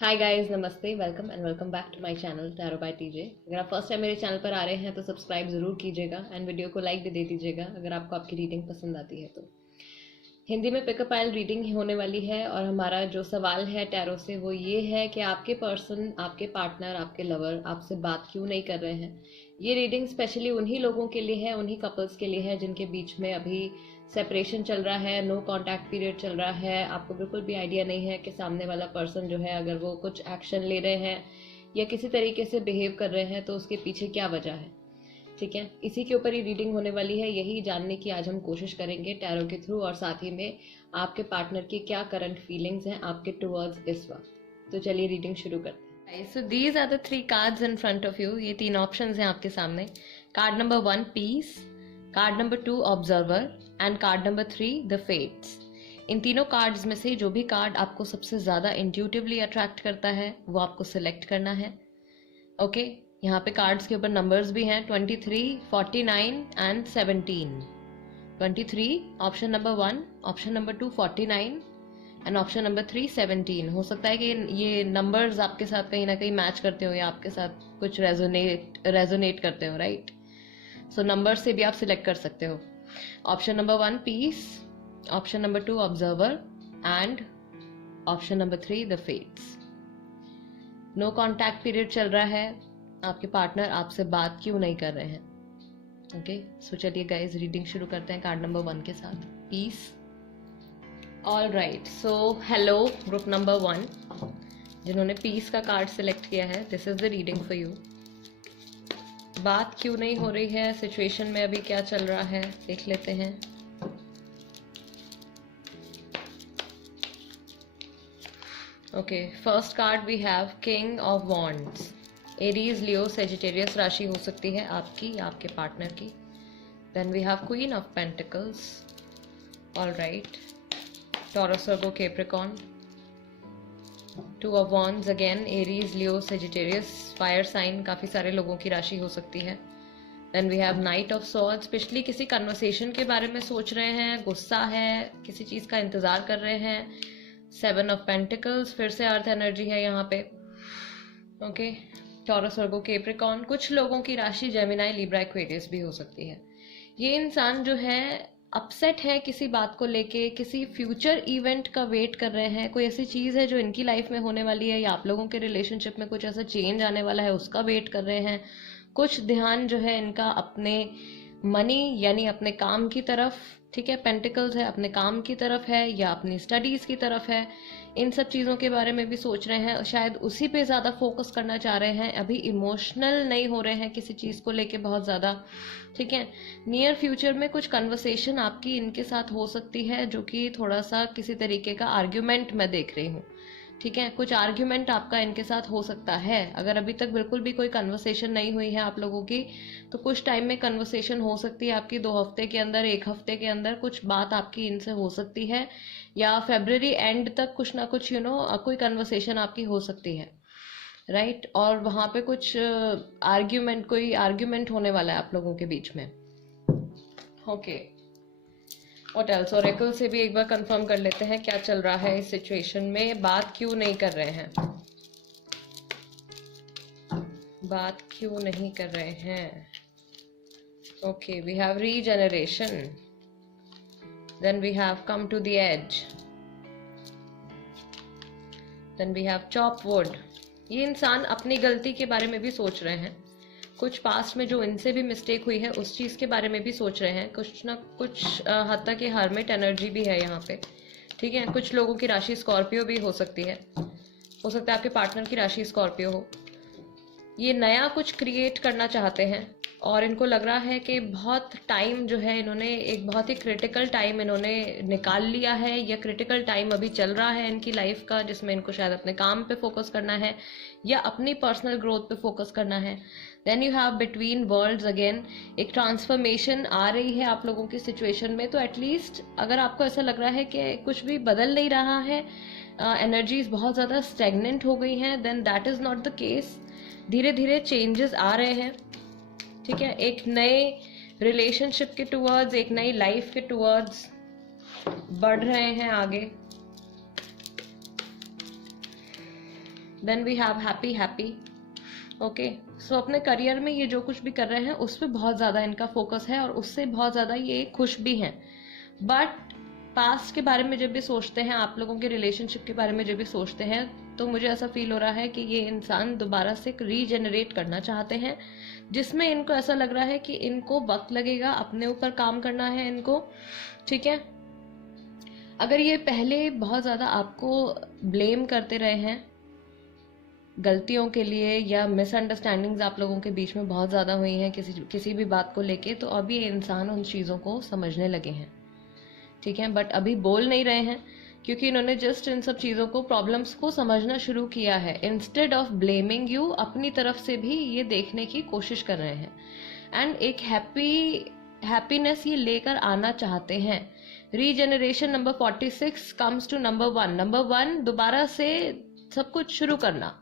हाय guys, नमस्ते, welcome and welcome back to my channel tarot by TJ. अगर आप first time मेरे channel पर आ रहे हैं तो सब्सक्राइब ज़रूर कीजिएगा एंड वीडियो को लाइक भी दे दीजिएगा अगर आपको आपकी रीडिंग पसंद आती है तो। हिंदी में पिकअप आइल रीडिंग होने वाली है और हमारा जो सवाल है टैरो से वो ये है कि आपके पर्सन, आपके पार्टनर, आपके लवर आपसे बात क्यों नहीं कर रहे हैं। ये रीडिंग स्पेशली उन्हीं लोगों के लिए है, उन्हीं कपल्स के लिए है जिनके बीच में अभी सेपरेशन चल रहा है, नो कांटेक्ट पीरियड चल रहा है। आपको बिल्कुल भी आइडिया नहीं है कि सामने वाला पर्सन जो है अगर वो कुछ एक्शन ले रहे हैं या किसी तरीके से बिहेव कर रहे हैं तो उसके पीछे क्या वजह है। ठीक है, इसी के ऊपर ही रीडिंग होने वाली है। यही जानने की आज हम कोशिश करेंगे टैरो के थ्रू, और साथ ही में आपके पार्टनर की क्या करंट फीलिंग्स हैं आपके टुवर्ड्स इस वक्त। तो चलिए रीडिंग शुरू करते हैं। So these are the 3 cards in front of you. ये 3 ऑप्शंस हैं आपके सामने। Card number 1 peace, card number 2 observer and card number 3 the fates. इन तीनों कार्ड्स में से जो भी कार्ड आपको सबसे ज़्यादा इंट्यूटिवली अट्रैक्ट करता है वो आपको सिलेक्ट करना है। ओके, यहाँ पे कार्ड्स के ऊपर नंबर्स भी हैं 23, 49 and 17। 23 option number 1, option number 2 49 and option number 3 17। हो सकता है कि ये नंबर्स आपके साथ कहीं ना कहीं मैच करते हो या आपके साथ कुछ रेजोनेट करते हो, राइट। सो नंबर से भी आप सिलेक्ट कर सकते हो। Option number 1 peace, option number 2 observer and option number 3 the fates. No contact period चल रहा है, आपके पार्टनर आपसे बात क्यों नहीं कर रहे हैं। ओके, सो चलिए गाइस रीडिंग शुरू करते हैं कार्ड नंबर 1 के साथ, peace. All right, so hello group number 1 जिन्होंने पीस का कार्ड सिलेक्ट किया है, this is the reading for you. बात क्यों नहीं हो रही है, सिचुएशन में अभी क्या चल रहा है देख लेते हैं। Okay, first card we have king of wands. Aries, Leo, Sagittarius राशि हो सकती है आपकी या आपके पार्टनर की। Then we have queen of pentacles. All right, Taurus, Virgo, Capricorn. Two of wands again, Aries, Leo, Sagittarius, fire sign, काफ़ी सारे लोगों की राशि हो सकती है। Then we have knight of swords, पिछली किसी कन्वर्सेशन के बारे में सोच रहे हैं, गुस्सा है, किसी चीज़ का इंतज़ार कर रहे हैं। 7 ऑफ पेंटिकल्स, फिर से अर्थ एनर्जी है यहाँ पे। ओके, टॉरस, वर्गो, कैप्रिकॉर्न, कुछ लोगों की राशि जेमिनाई, लिब्रा, एक्वेरियस भी हो सकती है। ये इंसान जो है अपसेट है किसी बात को लेके, किसी फ्यूचर इवेंट का वेट कर रहे हैं। कोई ऐसी चीज़ है जो इनकी लाइफ में होने वाली है या आप लोगों के रिलेशनशिप में कुछ ऐसा चेंज आने वाला है, उसका वेट कर रहे हैं। कुछ ध्यान जो है इनका अपने मनी यानी अपने काम की तरफ, ठीक है, पेंटिकल्स है, अपने काम की तरफ है या अपनी स्टडीज़ की तरफ है। इन सब चीज़ों के बारे में भी सोच रहे हैं, शायद उसी पे ज़्यादा फोकस करना चाह रहे हैं। अभी इमोशनल नहीं हो रहे हैं किसी चीज़ को लेके बहुत ज़्यादा, ठीक है। नियर फ्यूचर में कुछ कन्वर्सेशन आपकी इनके साथ हो सकती है जो कि थोड़ा सा किसी तरीके का आर्ग्यूमेंट मैं देख रही हूँ, ठीक है। कुछ आर्ग्यूमेंट आपका इनके साथ हो सकता है। अगर अभी तक बिल्कुल भी कोई कन्वर्सेशन नहीं हुई है आप लोगों की तो कुछ टाइम में कन्वर्सेशन हो सकती है आपकी। 2 हफ्ते के अंदर, 1 हफ्ते के अंदर कुछ बात आपकी इनसे हो सकती है, या फरवरी एंड तक कुछ ना कुछ कोई कन्वर्सेशन आपकी हो सकती है, राइट। और वहाँ पे कुछ कोई आर्ग्यूमेंट होने वाला है आप लोगों के बीच में। ओके, व्हाट एल्स, ओरेकल से भी एक बार कंफर्म कर लेते हैं क्या चल रहा है इस सिचुएशन में। बात क्यों नहीं कर रहे हैं, बात क्यों नहीं कर रहे हैं। Okay, we have regeneration, then we have come to the edge, then we have chop wood. ये इंसान अपनी गलती के बारे में भी सोच रहे हैं, कुछ पास्ट में जो इनसे भी मिस्टेक हुई है उस चीज़ के बारे में भी सोच रहे हैं। कुछ ना कुछ हद तक ये हर्मिट एनर्जी भी है यहाँ पे, ठीक है। कुछ लोगों की राशि स्कॉर्पियो भी हो सकती है, हो सकता है आपके पार्टनर की राशि स्कॉर्पियो हो। ये नया कुछ क्रिएट करना चाहते हैं और इनको लग रहा है कि बहुत टाइम जो है इन्होंने, एक बहुत ही क्रिटिकल टाइम इन्होंने निकाल लिया है, या क्रिटिकल टाइम अभी चल रहा है इनकी लाइफ का जिसमें इनको शायद अपने काम पे फोकस करना है या अपनी पर्सनल ग्रोथ पे फोकस करना है। Then you have between worlds again, एक ट्रांसफॉर्मेशन आ रही है आप लोगों की सिचुएशन में। तो एटलीस्ट अगर आपको ऐसा लग रहा है कि कुछ भी बदल नहीं रहा है, एनर्जीज बहुत ज़्यादा स्टेगनेंट हो गई हैं, then that is not the case. धीरे धीरे चेंजेस आ रहे हैं, ठीक है। एक नए रिलेशनशिप के टुवर्ड्स, एक नई लाइफ के टुवर्ड्स बढ़ रहे हैं आगे। Then we have happy happy. Okay, so अपने करियर में ये जो कुछ भी कर रहे हैं उस पर बहुत ज़्यादा इनका फोकस है और उससे बहुत ज़्यादा ये खुश भी हैं। बट पास्ट के बारे में जब भी सोचते हैं, आप लोगों के रिलेशनशिप के बारे में जब भी सोचते हैं, तो मुझे ऐसा फील हो रहा है कि ये इंसान दोबारा से रीजेनरेट करना चाहते हैं, जिसमें इनको ऐसा लग रहा है कि इनको वक्त लगेगा, अपने ऊपर काम करना है इनको। ठीक है, अगर ये पहले बहुत ज़्यादा आपको ब्लेम करते रहे हैं गलतियों के लिए, या मिसअंडरस्टैंडिंग्स आप लोगों के बीच में बहुत ज़्यादा हुई हैं किसी भी बात को लेके, तो अभी ये इंसान उन चीज़ों को समझने लगे हैं। ठीक है, बट अभी बोल नहीं रहे हैं क्योंकि इन्होंने जस्ट इन सब चीज़ों को, प्रॉब्लम्स को समझना शुरू किया है। इंस्टेड ऑफ ब्लेमिंग यू, अपनी तरफ से भी ये देखने की कोशिश कर रहे हैं एंड एक हैप्पीनेस ये लेकर आना चाहते हैं। Regeneration number 46 comes to number 1। Number 1, दोबारा से सब कुछ शुरू करना।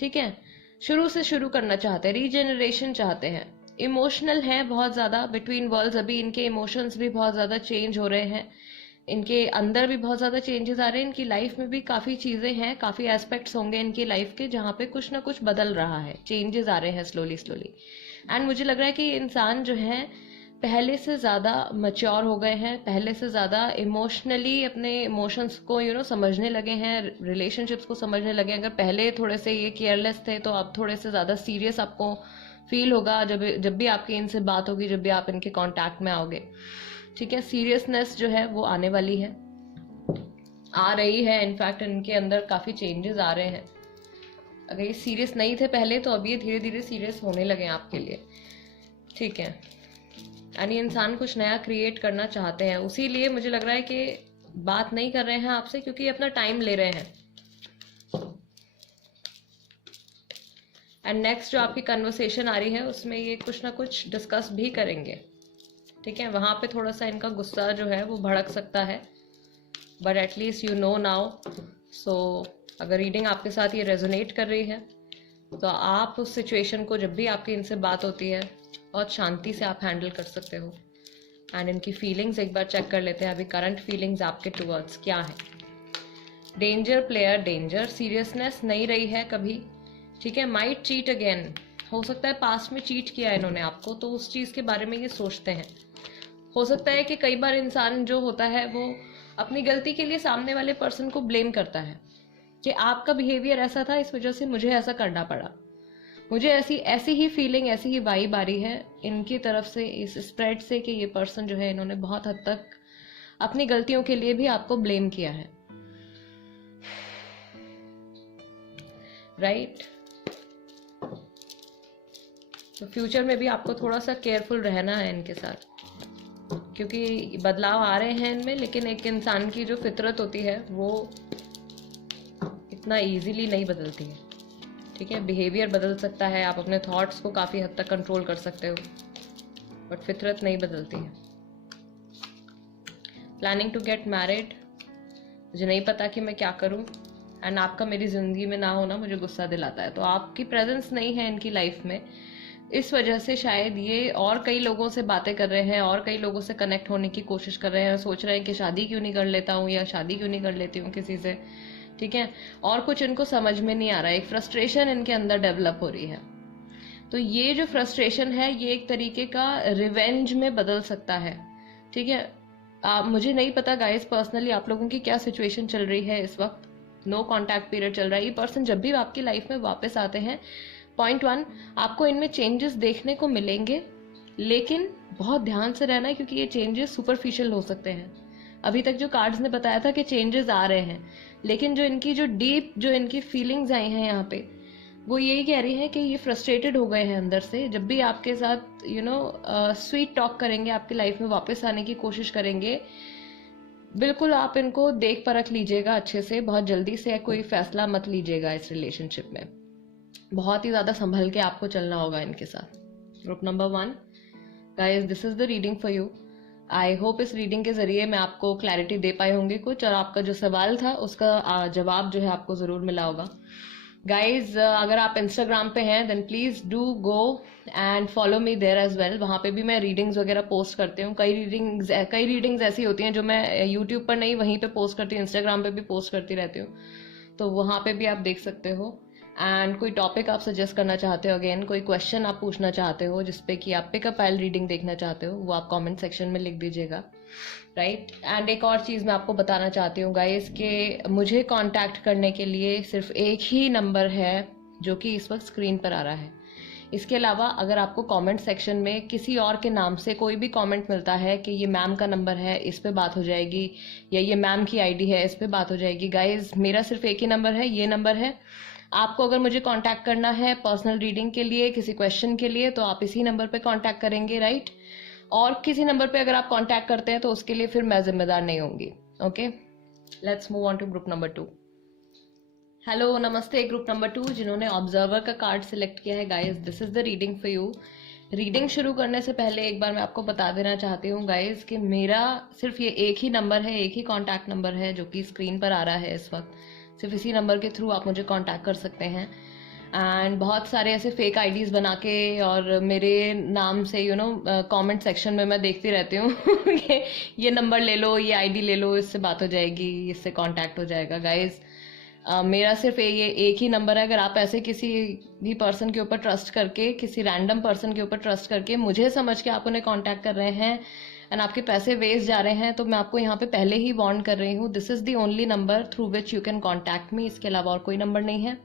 ठीक है, शुरू से शुरू करना चाहते हैं, रीजेनरेशन चाहते हैं। इमोशनल हैं बहुत ज़्यादा, बिटवीन वर्ल्ड्स अभी इनके इमोशंस भी बहुत ज़्यादा चेंज हो रहे हैं, इनके अंदर भी बहुत ज़्यादा चेंजेस आ रहे हैं, इनकी लाइफ में भी काफ़ी चीज़ें हैं, काफ़ी एस्पेक्ट्स होंगे इनकी लाइफ के जहाँ पे कुछ ना कुछ बदल रहा है, चेंजेस आ रहे हैं स्लोली स्लोली। एंड मुझे लग रहा है कि ये इंसान जो है पहले से ज़्यादा मैच्योर हो गए हैं, पहले से ज़्यादा इमोशनली अपने इमोशंस को समझने लगे हैं, रिलेशनशिप्स को समझने लगे हैं। अगर पहले थोड़े से ये केयरलेस थे, तो अब थोड़े से ज़्यादा सीरियस आपको फील होगा जब भी आपकी इनसे बात होगी, जब भी आप इनके कांटेक्ट में आओगे। ठीक है, सीरियसनेस जो है वो आने वाली है, आ रही है। इनफैक्ट इनके अंदर काफ़ी चेंजेस आ रहे हैं। अगर ये सीरियस नहीं थे पहले, तो अब ये धीरे धीरे सीरियस होने लगे हैं आपके लिए। ठीक है, यानी इंसान कुछ नया क्रिएट करना चाहते हैं, उसी लिए मुझे लग रहा है कि बात नहीं कर रहे हैं आपसे, क्योंकि ये अपना टाइम ले रहे हैं। एंड नेक्स्ट जो आपकी कन्वर्सेशन आ रही है उसमें ये कुछ ना कुछ डिस्कस भी करेंगे। ठीक है, वहाँ पे थोड़ा सा इनका गुस्सा जो है वो भड़क सकता है, but at least you know now. So अगर रीडिंग आपके साथ ये रेजोनेट कर रही है, तो आप उस सिचुएशन को, जब भी आपकी इनसे बात होती है, बहुत शांति से आप हैंडल कर सकते हो। एंड इनकी फीलिंग्स एक बार चेक कर लेते हैं, अभी करंट फीलिंग्स आपके टुवर्ड्स क्या है। डेंजर प्लेयर, डेंजर, सीरियसनेस नहीं रही है कभी। ठीक है, माइट चीट अगेन, हो सकता है पास्ट में चीट किया है इन्होंने आपको, तो उस चीज़ के बारे में ये सोचते हैं। हो सकता है कि कई बार इंसान जो होता है वो अपनी गलती के लिए सामने वाले पर्सन को ब्लेम करता है कि आपका बिहेवियर ऐसा था, इस वजह से मुझे ऐसा करना पड़ा। मुझे ऐसी ही फीलिंग, ऐसी ही वाइब आ रही है इनकी तरफ से, इस स्प्रेड से, कि ये पर्सन जो है इन्होंने बहुत हद तक अपनी गलतियों के लिए भी आपको ब्लेम किया है। राइट, तो फ्यूचर में भी आपको थोड़ा सा केयरफुल रहना है इनके साथ, क्योंकि बदलाव आ रहे हैं इनमें, लेकिन एक इंसान की जो फितरत होती है वो इतना इजीली नहीं बदलती है। ठीक है, बिहेवियर बदल सकता है, आप अपने थॉट्स को काफ़ी हद तक कंट्रोल कर सकते हो, बट फितरत नहीं बदलती है। प्लानिंग टू गेट मैरिड, मुझे नहीं पता कि मैं क्या करूं, एंड आपका मेरी ज़िंदगी में ना होना मुझे गुस्सा दिलाता है। तो आपकी प्रेजेंस नहीं है इनकी लाइफ में, इस वजह से शायद ये और कई लोगों से बातें कर रहे हैं, और कई लोगों से कनेक्ट होने की कोशिश कर रहे हैं, सोच रहे हैं कि शादी क्यों नहीं कर लेता हूँ, या शादी क्यों नहीं कर लेती हूँ किसी से। ठीक है, और कुछ इनको समझ में नहीं आ रहा है, एक फ्रस्ट्रेशन इनके अंदर डेवलप हो रही है। तो ये जो फ्रस्ट्रेशन है ये एक तरीके का रिवेंज में बदल सकता है। ठीक है, मुझे नहीं पता गाइस पर्सनली आप लोगों की क्या सिचुएशन चल रही है इस वक्त, नो कॉन्टैक्ट पीरियड चल रहा है। ये पर्सन जब भी आपकी लाइफ में वापस आते हैं, पॉइंट 1, आपको इनमें चेंजेस देखने को मिलेंगे, लेकिन बहुत ध्यान से रहना है, क्योंकि ये चेंजेस सुपरफिशियल हो सकते हैं। अभी तक जो कार्ड्स ने बताया था कि चेंजेस आ रहे हैं, लेकिन जो इनकी फीलिंग्स आई हैं यहाँ पे, वो यही कह रही है कि ये फ्रस्ट्रेटेड हो गए हैं अंदर से। जब भी आपके साथ स्वीट टॉक करेंगे, आपकी लाइफ में वापस आने की कोशिश करेंगे, बिल्कुल आप इनको देख परख लीजिएगा अच्छे से, बहुत जल्दी से कोई फैसला मत लीजिएगा इस रिलेशनशिप में, बहुत ही ज़्यादा संभल के आपको चलना होगा इनके साथ। Group number 1, guys this is the reading for you. I hope इस रीडिंग के जरिए मैं आपको क्लैरिटी दे पाई होंगी कुछ, और आपका जो सवाल था उसका जवाब जो है आपको ज़रूर मिला होगा। गाइज अगर आप इंस्टाग्राम पे हैं then please do go and follow me there as well. वहाँ पे भी मैं रीडिंग्स वगैरह पोस्ट करती हूँ। कई रीडिंग्स ऐसी होती हैं जो मैं यूट्यूब पर नहीं, वहीं पे पोस्ट करती हूँ, इंस्टाग्राम पे भी पोस्ट करती रहती हूँ, तो वहाँ पे भी आप देख सकते हो। एंड कोई टॉपिक आप सजेस्ट करना चाहते हो, अगेन कोई क्वेश्चन आप पूछना चाहते हो जिसपे कि आप पिकअप पाइल रीडिंग देखना चाहते हो, वो आप कमेंट सेक्शन में लिख दीजिएगा, राइट। एंड एक और चीज़ मैं आपको बताना चाहती हूँ गाइस कि मुझे कांटेक्ट करने के लिए सिर्फ एक ही नंबर है जो कि इस वक्त स्क्रीन पर आ रहा है। इसके अलावा अगर आपको कमेंट सेक्शन में किसी और के नाम से कोई भी कमेंट मिलता है कि ये मैम का नंबर है, इस पे बात हो जाएगी, या ये मैम की आईडी है, इस पे बात हो जाएगी, गाइस मेरा सिर्फ एक ही नंबर है, ये नंबर है। आपको अगर मुझे कांटेक्ट करना है पर्सनल रीडिंग के लिए, किसी क्वेश्चन के लिए, तो आप इसी नंबर पे कांटेक्ट करेंगे, राइट। और किसी नंबर पे अगर आप कांटेक्ट करते हैं तो उसके लिए फिर मैं जिम्मेदार नहीं होंगी। Okay, let's move on to group number 2। Hello, नमस्ते ग्रुप नंबर 2 जिन्होंने ऑब्जर्वर का कार्ड सिलेक्ट किया है। Guys this is the reading for you. Reading शुरू करने से पहले एक बार मैं आपको बता देना चाहती हूँ गाइस कि मेरा सिर्फ ये एक ही नंबर है, एक ही कॉन्टैक्ट नंबर है जो कि स्क्रीन पर आ रहा है इस वक्त। सिर्फ इसी नंबर के थ्रू आप मुझे कॉन्टैक्ट कर सकते हैं। एंड बहुत सारे ऐसे फेक आईडीज बना के और मेरे नाम से कमेंट सेक्शन में मैं देखती रहती हूँ ये नंबर ले लो, ये आईडी ले लो, इससे बात हो जाएगी, इससे कांटेक्ट हो जाएगा। गाइज मेरा सिर्फ ये एक ही नंबर है। अगर आप ऐसे किसी भी पर्सन के ऊपर ट्रस्ट करके, किसी रैंडम पर्सन के ऊपर ट्रस्ट करके मुझे समझ के आप उन्हें कांटेक्ट कर रहे हैं एंड आपके पैसे वेस्ट जा रहे हैं, तो मैं आपको यहाँ पे पहले ही वार्न कर रही हूँ, this is the only number through which you can contact me. इसके अलावा और कोई नंबर नहीं है।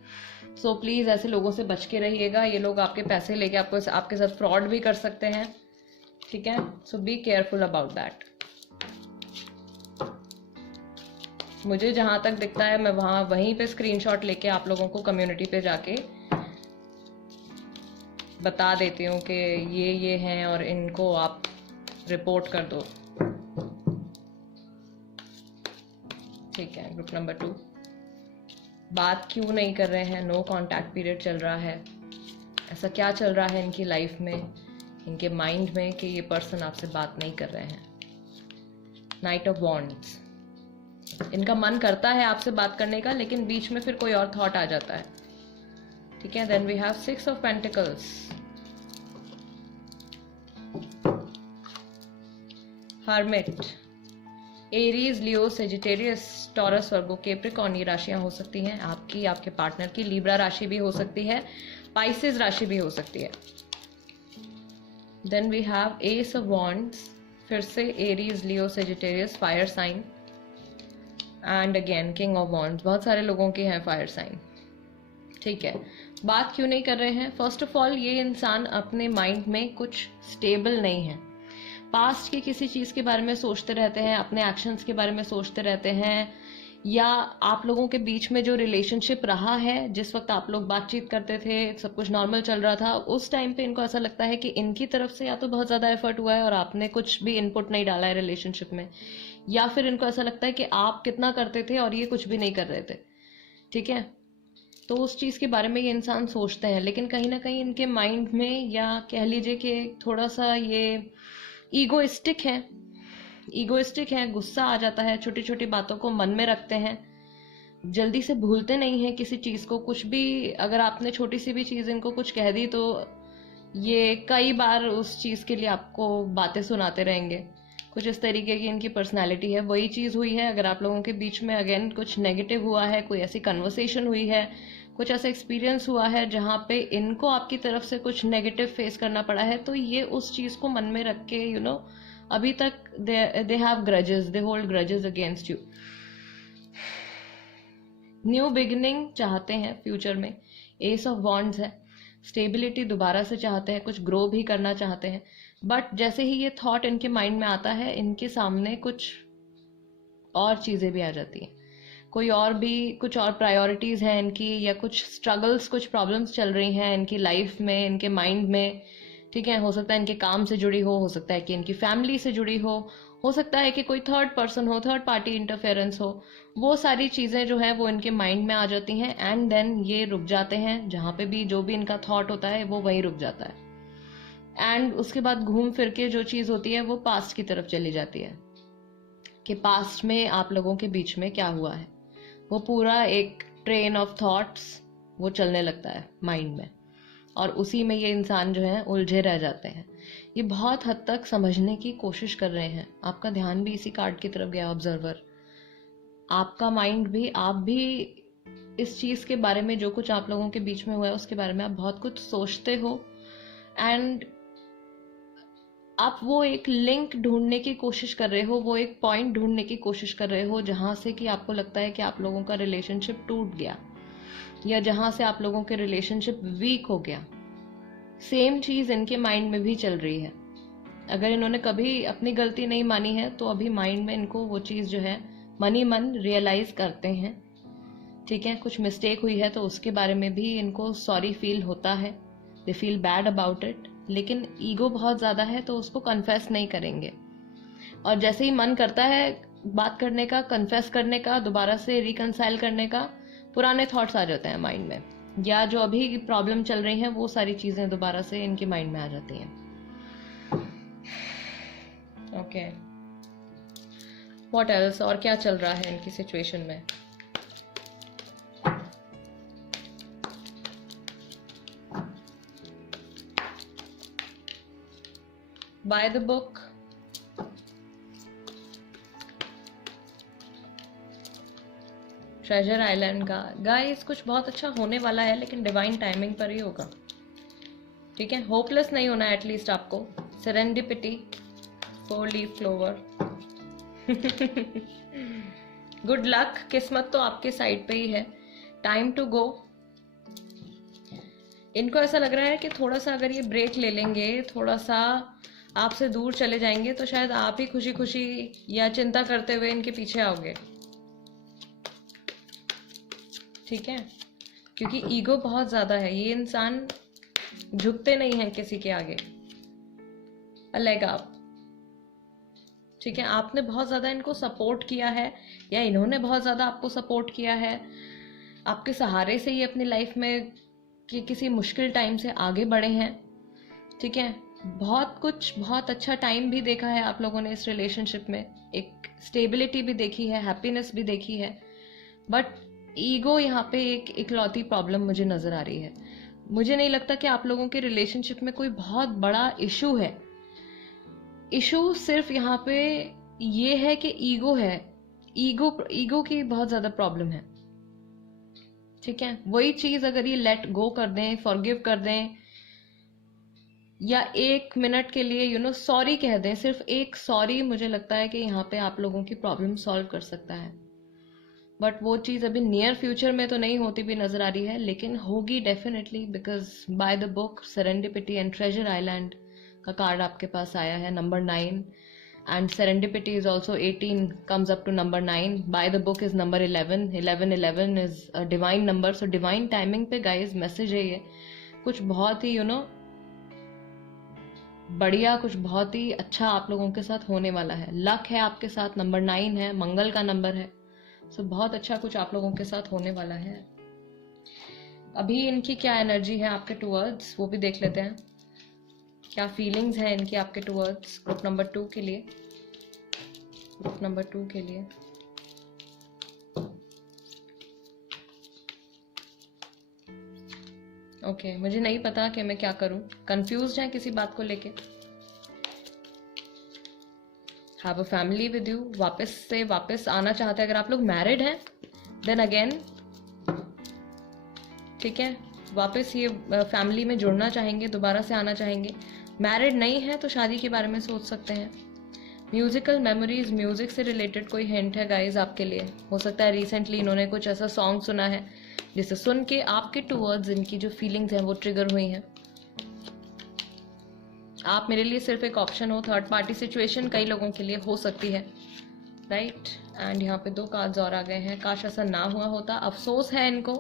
सो प्लीज़ ऐसे लोगों से बच के रहिएगा। ये लोग आपके पैसे लेके आपके साथ फ्रॉड भी कर सकते हैं, ठीक है। सो बी केयरफुल अबाउट दैट। मुझे जहां तक दिखता है मैं वहीं पे स्क्रीनशॉट लेके आप लोगों को कम्युनिटी पे जाके बता देती हूँ कि ये हैं और इनको आप रिपोर्ट कर दो, ठीक है। ग्रुप नंबर 2, बात क्यों नहीं कर रहे हैं? नो कांटेक्ट पीरियड चल रहा है। ऐसा क्या चल रहा है इनकी लाइफ में, इनके माइंड में कि ये पर्सन आपसे बात नहीं कर रहे हैं? नाइट ऑफ वॉन्ड्स, इनका मन करता है आपसे बात करने का, लेकिन बीच में फिर कोई और थॉट आ जाता है, ठीक है। Then we have 6 of pentacles, hermit, Aries, Leo, Sagittarius, Taurus, Virgo, Capricorn ये राशियां हो सकती हैं आपकी, आपके पार्टनर की। लिब्रा राशि भी हो सकती है, पाइसेस राशि भी हो सकती है। Then we have ace of wands, फिर से Aries, Leo, Sagittarius, fire sign, and again king of wands. बहुत सारे लोगों के हैं फायर साइन, ठीक है। बात क्यों नहीं कर रहे हैं? फर्स्ट ऑफ ऑल ये इंसान अपने माइंड में कुछ स्टेबल नहीं है। पास्ट की किसी चीज़ के बारे में सोचते रहते हैं, अपने एक्शंस के बारे में सोचते रहते हैं, या आप लोगों के बीच में जो रिलेशनशिप रहा है, जिस वक्त आप लोग बातचीत करते थे, सब कुछ नॉर्मल चल रहा था, उस टाइम पे इनको ऐसा लगता है कि इनकी तरफ से या तो बहुत ज़्यादा एफर्ट हुआ है और आपने कुछ भी इनपुट नहीं डाला है रिलेशनशिप में, या फिर इनको ऐसा लगता है कि आप कितना करते थे और ये कुछ भी नहीं कर रहे थे, ठीक है। तो उस चीज़ के बारे में ये इंसान सोचते हैं, लेकिन कहीं ना कहीं इनके माइंड में, या कह लीजिए कि थोड़ा सा ये ईगोइस्टिक है, गुस्सा आ जाता है, छोटी छोटी बातों को मन में रखते हैं, जल्दी से भूलते नहीं हैं किसी चीज़ को। कुछ भी अगर आपने छोटी सी भी चीज़ इनको कुछ कह दी तो ये कई बार उस चीज़ के लिए आपको बातें सुनाते रहेंगे। कुछ इस तरीके की इनकी पर्सनैलिटी है। वही चीज़ हुई है अगर आप लोगों के बीच में अगेन कुछ नेगेटिव हुआ है, कोई ऐसी कन्वर्सेशन हुई है, कुछ ऐसा एक्सपीरियंस हुआ है जहाँ पे इनको आपकी तरफ से कुछ नेगेटिव फेस करना पड़ा है, तो ये उस चीज़ को मन में रख के अभी तक they have grudges, they hold grudges against you. New beginning चाहते हैं फ्यूचर में, एस ऑफ वॉन्ड्स है, स्टेबिलिटी दोबारा से चाहते हैं, कुछ ग्रो भी करना चाहते हैं, बट जैसे ही ये थॉट इनके माइंड में आता है, इनके सामने कुछ और चीज़ें भी आ जाती हैं, कुछ और प्रायोरिटीज़ हैं इनकी, या कुछ स्ट्रगल्स, कुछ प्रॉब्लम्स चल रही हैं इनकी लाइफ में, इनके माइंड में, ठीक है। हो सकता है इनके काम से जुड़ी हो सकता है कि इनकी फैमिली से जुड़ी हो सकता है कि कोई थर्ड पर्सन हो, थर्ड पार्टी इंटरफेरेंस हो। वो सारी चीज़ें जो है वो इनके माइंड में आ जाती हैं एंड देन ये रुक जाते हैं, जहाँ पे भी जो भी इनका थॉट होता है वो वहीं रुक जाता है। एंड उसके बाद घूम फिर के जो चीज़ होती है वो पास्ट की तरफ चली जाती है, कि पास्ट में आप लोगों के बीच में क्या हुआ है, वो पूरा एक ट्रेन ऑफ थॉट्स वो चलने लगता है माइंड में, और उसी में ये इंसान जो है उलझे रह जाते हैं। ये बहुत हद तक समझने की कोशिश कर रहे हैं। आपका ध्यान भी इसी कार्ड की तरफ गया, ऑब्जर्वर। आपका माइंड भी, आप भी इस चीज़ के बारे में, जो कुछ आप लोगों के बीच में हुआ है उसके बारे में आप बहुत कुछ सोचते हो, एंड आप वो एक लिंक ढूंढने की कोशिश कर रहे हो, वो एक पॉइंट ढूंढने की कोशिश कर रहे हो जहां से कि आपको लगता है कि आप लोगों का रिलेशनशिप टूट गया, या जहां से आप लोगों के रिलेशनशिप वीक हो गया। सेम चीज इनके माइंड में भी चल रही है। अगर इन्होंने कभी अपनी गलती नहीं मानी है तो अभी माइंड में इनको वो चीज जो है मन ही मन रियलाइज करते हैं। ठीक है, कुछ मिस्टेक हुई है तो उसके बारे में भी इनको सॉरी फील होता है, they feel bad about it, लेकिन ईगो बहुत ज्यादा है तो उसको कन्फेस नहीं करेंगे। और जैसे ही मन करता है बात करने का, कन्फेस करने का, दोबारा से रिकनसाइल करने का, पुराने थॉट्स आ जाते हैं माइंड में, या जो अभी प्रॉब्लम चल रही हैं वो सारी चीजें दोबारा से इनके माइंड में आ जाती हैं। ओके, व्हाट एल्स, और क्या चल रहा है इनकी सिचुएशन में? By the book, treasure island का। गाइस कुछ बहुत अच्छा होने वाला है, लेकिन डिवाइन टाइमिंग पर ही होगा। ठीक है, होपलेस नहीं होना है एटलीस्ट आपको। Serendipity, 4 leaf clover. Good luck, किस्मत तो आपके साइड पे ही है। Time to go. इनको ऐसा लग रहा है कि थोड़ा सा अगर ये ब्रेक ले लेंगे, थोड़ा सा आपसे दूर चले जाएंगे, तो शायद आप ही खुशी खुशी या चिंता करते हुए इनके पीछे आओगे। ठीक है, क्योंकि ईगो बहुत ज्यादा है, ये इंसान झुकते नहीं हैं किसी के आगे। अलग आप, ठीक है, आपने बहुत ज्यादा इनको सपोर्ट किया है या इन्होंने बहुत ज्यादा आपको सपोर्ट किया है। आपके सहारे से ही अपनी लाइफ में कि किसी मुश्किल टाइम से आगे बढ़े हैं। ठीक है, बहुत कुछ, बहुत अच्छा टाइम भी देखा है आप लोगों ने इस रिलेशनशिप में, एक स्टेबिलिटी भी देखी है, हैप्पीनेस भी देखी है, बट ईगो यहाँ पे एक इकलौती प्रॉब्लम मुझे नजर आ रही है। मुझे नहीं लगता कि आप लोगों के रिलेशनशिप में कोई बहुत बड़ा इशू है। इशू सिर्फ यहाँ पे ये है कि ईगो है, ईगो की बहुत ज्यादा प्रॉब्लम है। ठीक है, वही चीज अगर ये लेट गो कर दें, फॉरगिव कर दें, या 1 मिनट के लिए सॉरी कह दें, सिर्फ एक सॉरी, मुझे लगता है कि यहाँ पे आप लोगों की प्रॉब्लम सॉल्व कर सकता है। बट वो चीज अभी नियर फ्यूचर में तो नहीं होती भी नजर आ रही है, लेकिन होगी definitely, because by the book serendipity and treasure island का कार्ड आपके पास आया है, number 9, and serendipity is also 18, comes up to number 9. By the book is number 11. 11 is a divine number, so divine timing पे guys message है ये, कुछ बहुत ही बढ़िया, कुछ बहुत ही अच्छा आप लोगों के साथ होने वाला है। लक है आपके साथ, नंबर 9 है, मंगल का नंबर है, सो बहुत अच्छा कुछ आप लोगों के साथ होने वाला है। अभी इनकी क्या एनर्जी है आपके टुवर्ड्स, वो भी देख लेते हैं। क्या फीलिंग्स हैं इनकी आपके टुवर्ड्स ग्रुप नंबर 2 के लिए, ग्रुप नंबर 2 के लिए। ओके, मुझे नहीं पता कि मैं क्या करूं, कंफ्यूज्ड हैं किसी बात को लेके। Have a family with you, वापस आना चाहते हैं। अगर आप लोग मैरिड हैं देन अगेन, ठीक है, वापस ये फैमिली में जुड़ना चाहेंगे, दोबारा से आना चाहेंगे। मैरिड नहीं है तो शादी के बारे में सोच सकते हैं। म्यूजिकल मेमोरीज, म्यूजिक से रिलेटेड कोई हिंट है गाइज आपके लिए। हो सकता है रिसेंटली इन्होंने कुछ ऐसा सॉन्ग सुना है जिसे सुन के आपके टूवर्ड्स इनकी जो फीलिंग्स हैं वो ट्रिगर हुई हैं। आप मेरे लिए सिर्फ एक ऑप्शन हो। थर्ड पार्टी सिचुएशन कई लोगों के लिए हो सकती है, राइट। एंड यहाँ पे 2 कार्ड्स और आ गए हैं। काश ऐसा ना हुआ होता, अफसोस है इनको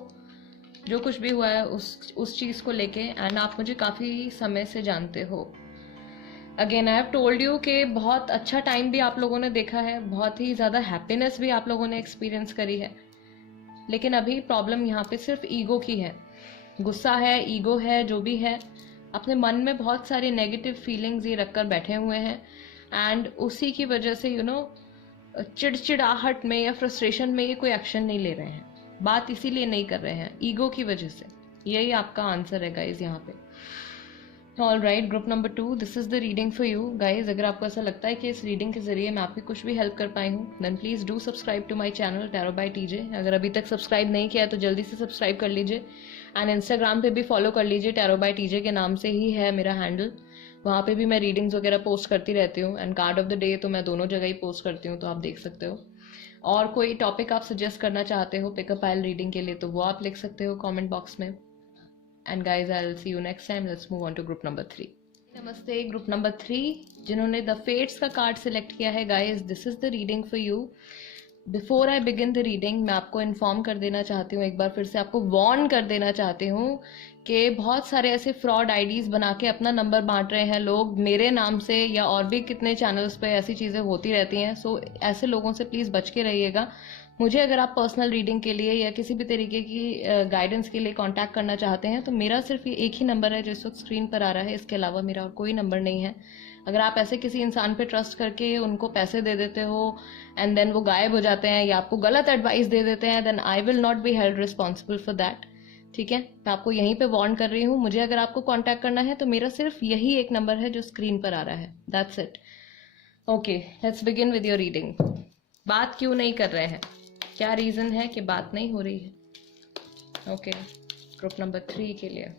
जो कुछ भी हुआ है उस चीज को लेके। एंड आप मुझे काफी समय से जानते हो। Again I have told you कि बहुत अच्छा टाइम भी आप लोगों ने देखा है, बहुत ही ज्यादा हैप्पीनेस भी आप लोगों ने एक्सपीरियंस करी है, लेकिन अभी प्रॉब्लम यहाँ पे सिर्फ ईगो की है। गुस्सा है, ईगो है, जो भी है, अपने मन में बहुत सारी नेगेटिव फीलिंग्स ये रखकर बैठे हुए हैं। एंड उसी की वजह से चिड़चिड़ाहट में या फ्रस्ट्रेशन में ये कोई एक्शन नहीं ले रहे हैं, बात इसीलिए नहीं कर रहे हैं, ईगो की वजह से। यही आपका आंसर है गाइज यहाँ पे। All right, group number 2, this is the reading for you guys. अगर आपको ऐसा लगता है कि इस रीडिंग के जरिए मैं आपकी कुछ भी हेल्प कर पाई हूँ, then please do subscribe to my channel tarot by TJ. अगर अभी तक सब्सक्राइब नहीं किया तो जल्दी से सब्सक्राइब कर लीजिए, एंड इंस्टाग्राम पे भी फॉलो कर लीजिए, टैरो बाय टीजे के नाम से ही है मेरा हैंडल। वहाँ पे भी मैं रीडिंग्स वगैरह पोस्ट करती रहती हूँ, and card of the day तो मैं दोनों जगह ही पोस्ट करती हूँ, तो आप देख सकते हो। और कोई टॉपिक आप सजेस्ट करना चाहते हो पिकअप पाइल रीडिंग के लिए तो वो आप लिख सकते हो कमेंट बॉक्स में। And guys I will see you next time. Let's move on to group number 3। नमस्ते ग्रुप नंबर 3 जिन्होंने द फेट्स का कार्ड सिलेक्ट किया है। Guys this is the reading for you. Before I begin the reading मैं आपको inform कर देना चाहती हूँ, एक बार फिर से आपको वार्न कर देना चाहती हूँ कि बहुत सारे ऐसे फ्रॉड आईडीज बना के अपना नंबर बांट रहे हैं लोग मेरे नाम से, या और भी कितने चैनल्स पे ऐसी चीज़ें होती रहती हैं। सो ऐसे लोगों से प्लीज़ बच के रहिएगा। मुझे अगर आप पर्सनल रीडिंग के लिए या किसी भी तरीके की गाइडेंस के लिए कांटेक्ट करना चाहते हैं तो मेरा सिर्फ ये एक ही नंबर है जो इस वक्त स्क्रीन पर आ रहा है, इसके अलावा मेरा और कोई नंबर नहीं है। अगर आप ऐसे किसी इंसान पे ट्रस्ट करके उनको पैसे दे देते हो एंड देन वो गायब हो जाते हैं या आपको गलत एडवाइस दे देते हैं, then I will not be held responsible for that. ठीक है, मैं आपको यहीं पे वार्न कर रही हूँ। मुझे अगर आपको कांटेक्ट करना है तो मेरा सिर्फ यही एक नंबर है जो स्क्रीन पर आ रहा है, that's it. Okay, let's begin with your reading. बात क्यों नहीं कर रहे हैं, क्या रीजन है कि बात नहीं हो रही है? ओके, ग्रुप नंबर 3 के लिए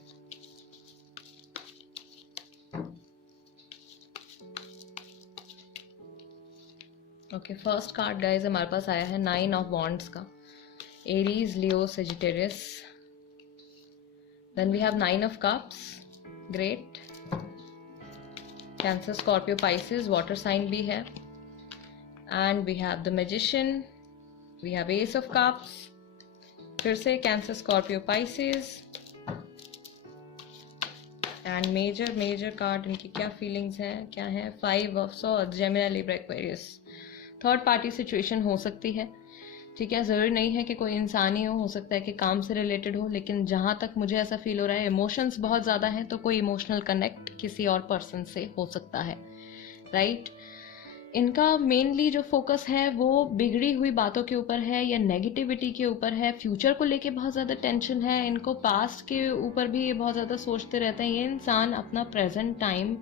ओके, फर्स्ट कार्ड गाइज हमारे पास आया है 9 ऑफ वॉन्ड्स का। Aries, Leo, Sagittarius. Then we have 9 of cups, great. Cancer, Scorpio, Pisces, water sign भी है। And we have the magician, we have ace of cups, फिर से Cancer, Scorpio, Pisces. And major card, इनकी क्या feelings हैं, क्या है? 5 of swords, Gemini, Libra, Aquarius. Third party situation हो सकती है, ठीक है, ज़रूरी नहीं है कि कोई इंसान ही हो सकता है कि काम से रिलेटेड हो, लेकिन जहाँ तक मुझे ऐसा फील हो रहा है इमोशंस बहुत ज़्यादा हैं, तो कोई इमोशनल कनेक्ट किसी और पर्सन से हो सकता है, राइट। इनका मेनली जो फोकस है वो बिगड़ी हुई बातों के ऊपर है या नेगेटिविटी के ऊपर है। फ्यूचर को लेके बहुत ज़्यादा टेंशन है इनको, पास्ट के ऊपर भी ये बहुत ज़्यादा सोचते रहते हैं। ये इंसान अपना प्रेजेंट टाइम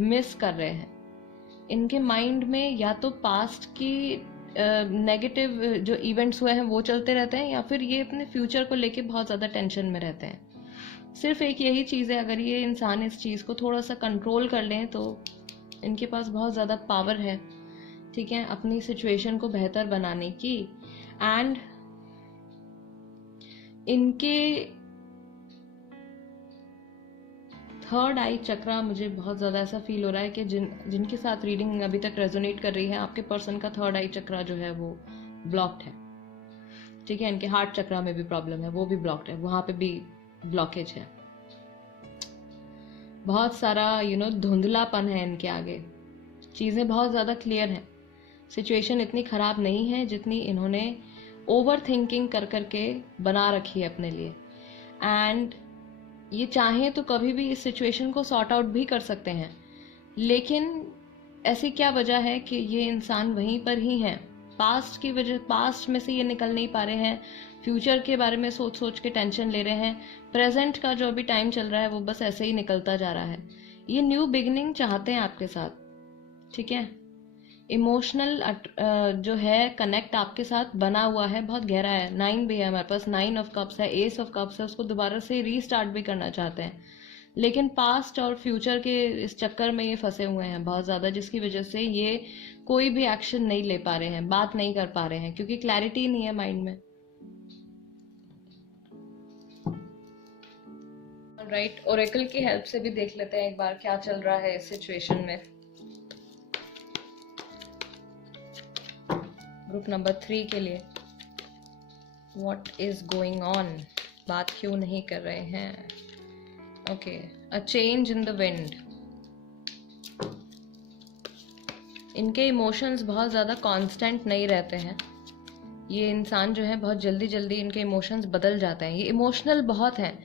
मिस कर रहे हैं। इनके माइंड में या तो पास्ट की नेगेटिव जो इवेंट्स हुए हैं वो चलते रहते हैं, या फिर ये अपने फ्यूचर को लेके बहुत ज़्यादा टेंशन में रहते हैं। सिर्फ एक यही चीज़ है, अगर ये इंसान इस चीज़ को थोड़ा सा कंट्रोल कर लें तो इनके पास बहुत ज़्यादा पावर है, ठीक है, अपनी सिचुएशन को बेहतर बनाने की। एंड इनके थर्ड आई चक्रा, मुझे बहुत ज़्यादा ऐसा फील हो रहा है कि जिनके साथ रीडिंग अभी तक रेजोनेट कर रही है, आपके पर्सन का थर्ड आई चक्रा जो है वो ब्लॉक्ड है, ठीक है। इनके हार्ट चक्रा में भी प्रॉब्लम है, वो भी ब्लॉक्ड है, वहाँ पे भी ब्लॉकेज है। बहुत सारा धुंधलापन है इनके आगे, चीज़ें बहुत ज़्यादा क्लियर हैं। सिचुएशन इतनी ख़राब नहीं है जितनी इन्होंने ओवर थिंकिंग कर करके बना रखी है अपने लिए। एंड ये चाहें तो कभी भी इस सिचुएशन को सॉर्ट आउट भी कर सकते हैं, लेकिन ऐसी क्या वजह है कि ये इंसान वहीं पर ही हैं, पास्ट की वजह, पास्ट में से ये निकल नहीं पा रहे हैं, फ्यूचर के बारे में सोच सोच के टेंशन ले रहे हैं। प्रेजेंट का जो अभी टाइम चल रहा है वो बस ऐसे ही निकलता जा रहा है। ये न्यू बिगिनिंग चाहते हैं आपके साथ, ठीक है। इमोशनल जो है कनेक्ट आपके साथ बना हुआ है, बहुत गहरा है। 9 भी है हमारे पास, 9 ऑफ कप्स है, एस ऑफ कप्स है, उसको दोबारा से रीस्टार्ट भी करना चाहते हैं, लेकिन पास्ट और फ्यूचर के इस चक्कर में ये फंसे हुए हैं बहुत ज़्यादा, जिसकी वजह से ये कोई भी एक्शन नहीं ले पा रहे हैं, बात नहीं कर पा रहे हैं, क्योंकि क्लैरिटी नहीं है माइंड में, राइट। ओरेकल की हेल्प से भी देख लेते हैं एक बार क्या चल रहा है इस सिचुएशन में। ग्रुप नंबर 3 के लिए व्हाट इज गोइंग ऑन, बात क्यों नहीं कर रहे हैं? Okay, a change in the wind. इनके इमोशंस बहुत ज़्यादा कांस्टेंट नहीं रहते हैं। ये इंसान जो है बहुत जल्दी जल्दी इनके इमोशंस बदल जाते हैं। ये इमोशनल बहुत हैं,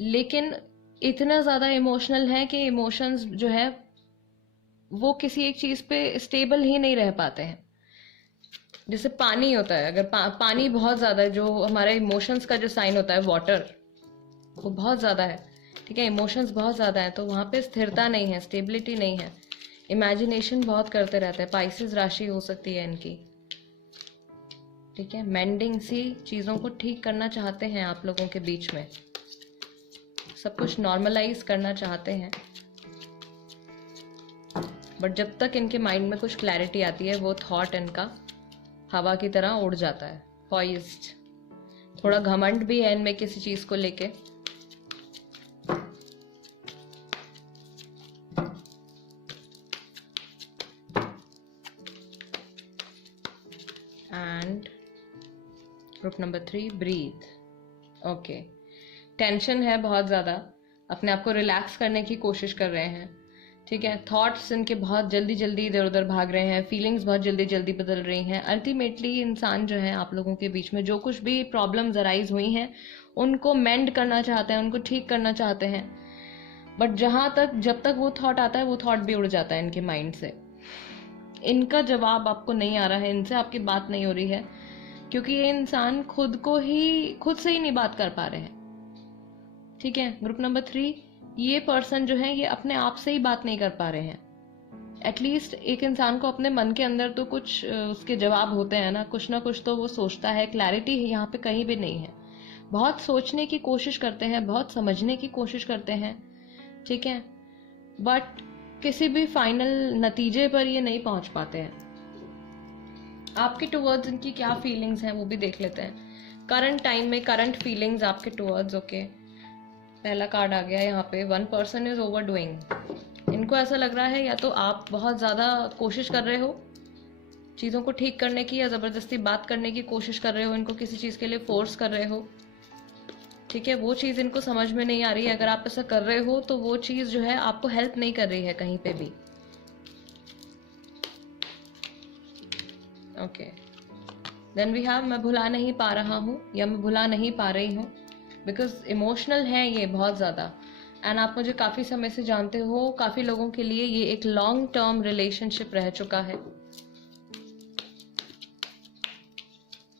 लेकिन इतना ज़्यादा इमोशनल है कि इमोशंस जो है वो किसी एक चीज़ पे स्टेबल ही नहीं रह पाते हैं। जैसे पानी होता है, अगर पानी बहुत ज़्यादा, जो हमारे इमोशंस का जो साइन होता है वाटर, वो बहुत ज़्यादा है, ठीक ठीक है, इमोशंस बहुत ज़्यादा है, तो वहाँ पे स्थिरता नहीं है, स्टेबिलिटी नहीं है, इमेजिनेशन बहुत करते रहते हैं। पाइसेस राशि हो सकती है इनकी, ठीक है, मेंडिंग सी चीज़ों को ठीक करना चाहते हैं आप लोगों के बीच में, सब कुछ नॉर्मलाइज करना चाहते हैं, बट जब तक इनके माइंड में कुछ क्लैरिटी आती है वो थॉट इनका हवा की तरह उड़ जाता है, पॉइज्ड। थोड़ा घमंड भी है इनमें किसी चीज़ को लेके, and group number 3 breathe. Okay, tension है बहुत ज़्यादा, अपने आप को रिलैक्स करने की कोशिश कर रहे हैं, ठीक है, थॉट्स इनके बहुत जल्दी जल्दी इधर उधर भाग रहे हैं, फीलिंग्स बहुत जल्दी जल्दी बदल रही हैं। अल्टीमेटली इंसान जो है आप लोगों के बीच में जो कुछ भी प्रॉब्लम्स अराइज हुई हैं उनको मेंड करना चाहते हैं, उनको ठीक करना चाहते हैं, बट जब तक वो थॉट आता है वो थॉट भी उड़ जाता है इनके माइंड से। इनका जवाब आपको नहीं आ रहा है, इनसे आपकी बात नहीं हो रही है, क्योंकि ये इंसान खुद से ही नहीं बात कर पा रहे हैं, ठीक है। ग्रुप नंबर 3, ये पर्सन जो है ये अपने आप से ही बात नहीं कर पा रहे हैं। एटलीस्ट एक इंसान को अपने मन के अंदर तो कुछ उसके जवाब होते हैं ना कुछ तो वो सोचता है, क्लैरिटी यहाँ पे कहीं भी नहीं है। बहुत सोचने की कोशिश करते हैं, बहुत समझने की कोशिश करते हैं, ठीक है, बट किसी भी फाइनल नतीजे पर ये नहीं पहुंच पाते हैं। आपके टुवर्ड्स इनकी क्या फीलिंग्स हैं वो भी देख लेते हैं। करंट टाइम में करंट फीलिंग्स आपके टुवर्ड्स, ओके, पहला कार्ड आ गया यहाँ पे, 1 पर्सन इज ओवर डूइंग। इनको ऐसा लग रहा है या तो आप बहुत ज़्यादा कोशिश कर रहे हो चीज़ों को ठीक करने की, या ज़बरदस्ती बात करने की कोशिश कर रहे हो, इनको किसी चीज़ के लिए फोर्स कर रहे हो, ठीक है, वो चीज़ इनको समझ में नहीं आ रही है। अगर आप ऐसा कर रहे हो तो वो चीज़ जो है आपको हेल्प नहीं कर रही है कहीं पे भी, ओके। देन वी हैव मैं भुला नहीं पा रहा हूँ या मैं भुला नहीं पा रही हूँ, बिकॉज इमोशनल है ये बहुत ज़्यादा, एंड आप मुझे काफ़ी समय से जानते हो, काफ़ी लोगों के लिए ये एक लॉन्ग टर्म रिलेशनशिप रह चुका है।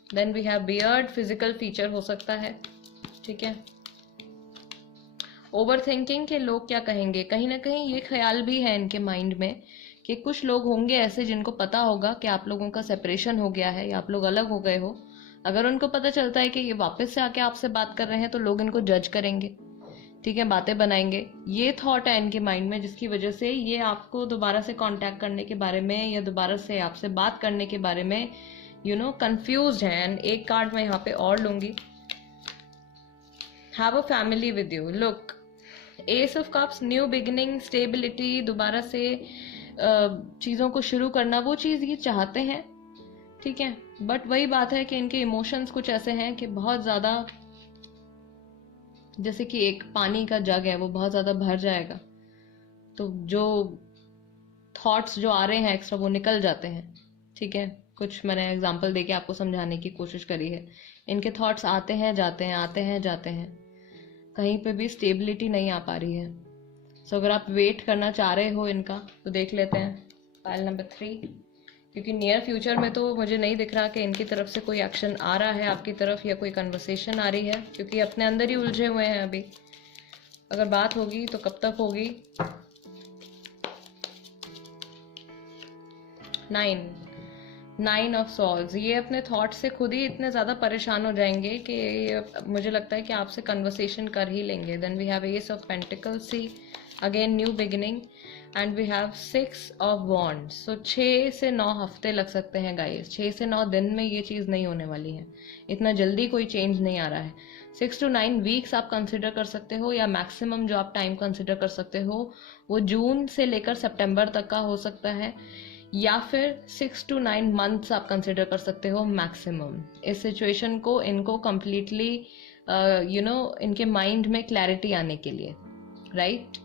Then we have beard, physical feature हो सकता है, ठीक है। ओवर थिंकिंग के लोग क्या कहेंगे, कहीं ना कहीं ये ख्याल भी है इनके माइंड में कि कुछ लोग होंगे ऐसे जिनको पता होगा कि आप लोगों का सेपरेशन हो गया है या आप लोग अलग हो गए हो। अगर उनको पता चलता है कि ये वापस से आके आपसे बात कर रहे हैं तो लोग इनको जज करेंगे, ठीक है, बातें बनाएंगे। ये थॉट है इनके माइंड में, जिसकी वजह से ये आपको दोबारा से कांटेक्ट करने के बारे में या दोबारा से आपसे बात करने के बारे में कंफ्यूज्ड है। एंड एक कार्ड मैं यहाँ पे और लूंगी, have a family with you. Look, S of cups, new beginning, stability, दोबारा से चीज़ों को शुरू करना, वो चीज़ ये चाहते हैं, ठीक है, बट वही बात है कि इनके इमोशंस कुछ ऐसे हैं कि बहुत ज़्यादा, जैसे कि एक पानी का जग है वो बहुत ज़्यादा भर जाएगा तो जो थॉट्स जो आ रहे हैं एक्स्ट्रा वो निकल जाते हैं, ठीक है। कुछ मैंने एग्जांपल देके आपको समझाने की कोशिश करी है। इनके थॉट्स आते हैं जाते हैं, आते हैं जाते हैं, कहीं पे भी स्टेबिलिटी नहीं आ पा रही है। सो अगर आप वेट करना चाह रहे हो इनका तो देख लेते हैं पाइल नंबर 3, क्योंकि नियर फ्यूचर में तो मुझे नहीं दिख रहा कि इनकी तरफ से कोई एक्शन आ रहा है आपकी तरफ या कोई कन्वर्सेशन आ रही है, क्योंकि अपने अंदर ही उलझे हुए हैं अभी। अगर बात होगी तो कब तक होगी। 9 ऑफ सॉर्ड्स, ये अपने थॉट से खुद ही इतने ज़्यादा परेशान हो जाएंगे कि मुझे लगता है कि आपसे कन्वर्सेशन कर ही लेंगे। Then we have ace of pentacles, see again new beginning, and we have 6 of wands. So 6 से 9 हफ्ते लग सकते हैं गाइस, 6 से 9 दिन में ये चीज़ नहीं होने वाली है, इतना जल्दी कोई चेंज नहीं आ रहा है। 6 to 9 वीक्स आप कंसिडर कर सकते हो, या मैक्सिमम जो आप टाइम कंसिडर कर सकते हो वो जून से लेकर सितंबर तक का हो सकता है, या फिर 6 to 9 मंथ्स आप कंसिडर कर सकते हो मैक्सिमम। इस सिचुएशन को इनको कम्प्लीटली इनके माइंड में क्लैरिटी आने के लिए, right.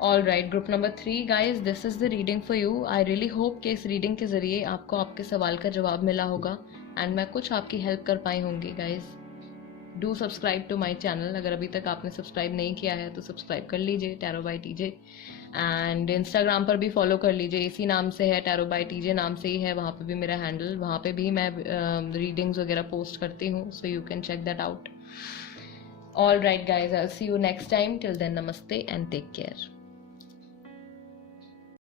All right, group number 3 guys, this is the reading for you. I really hope कि इस रीडिंग के जरिए आपको आपके सवाल का जवाब मिला होगा एंड मैं कुछ आपकी हेल्प कर पाई होंगी। Guys do subscribe to my channel, अगर अभी तक आपने सब्सक्राइब नहीं किया है तो सब्सक्राइब कर लीजिए, tarot by TJ. And Instagram पर भी फॉलो कर लीजिए, इसी नाम से है, टैरो बाय टीजे नाम से ही है, वहाँ पे भी मेरा हैंडल, वहाँ पे भी मैं रीडिंग्स वगैरह पोस्ट करती हूँ, so you can check that out. All right, guys, I'll see you next time. Till then, namaste and take care.